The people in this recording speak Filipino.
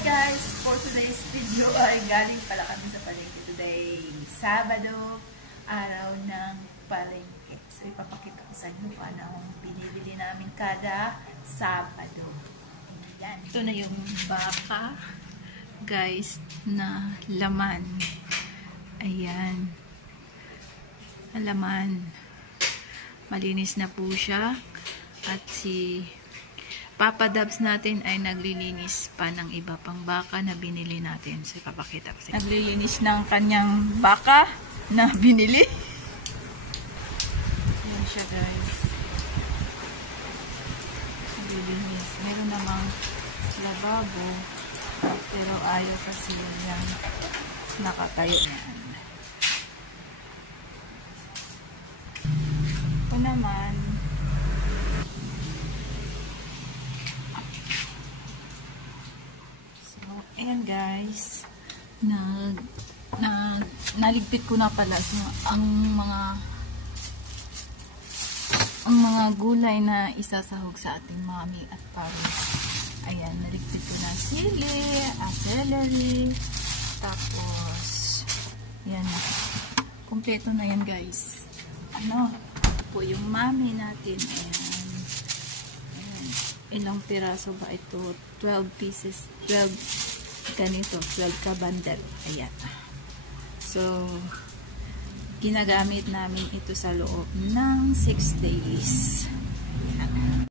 guys! For today's video ay galing pala kami sa palengke today. Sabado, araw ng palengke. So ipapakita ko sa inyo kung anong binibili namin kada Sabado. Ayan. Ito na yung baka, guys, na laman. Ayan. Ang laman. Malinis na po siya. At si Papa Dabs natin ay naglilinis pa ng iba pang baka na binili natin. So, ipapakita ko sa inyo. Naglilinis ng kanyang baka na binili. Ayan siya, guys. Naglilinis. Meron namang lababo. Pero ayaw kasi yan nakatayo. Yan. Ito naman, ayan guys, naligpit ko na pala ang mga gulay na isasahog sa ating mami at pares. Ayan, naligpit ko na sili, celery, tapos yan, kumpleto na yan guys. Ito po yung mami natin. Ayan, ilang piraso ba ito? 12 pieces, 12 ganito, 12 ka bundle. Ayan. So, ginagamit namin ito sa loob ng 6 days.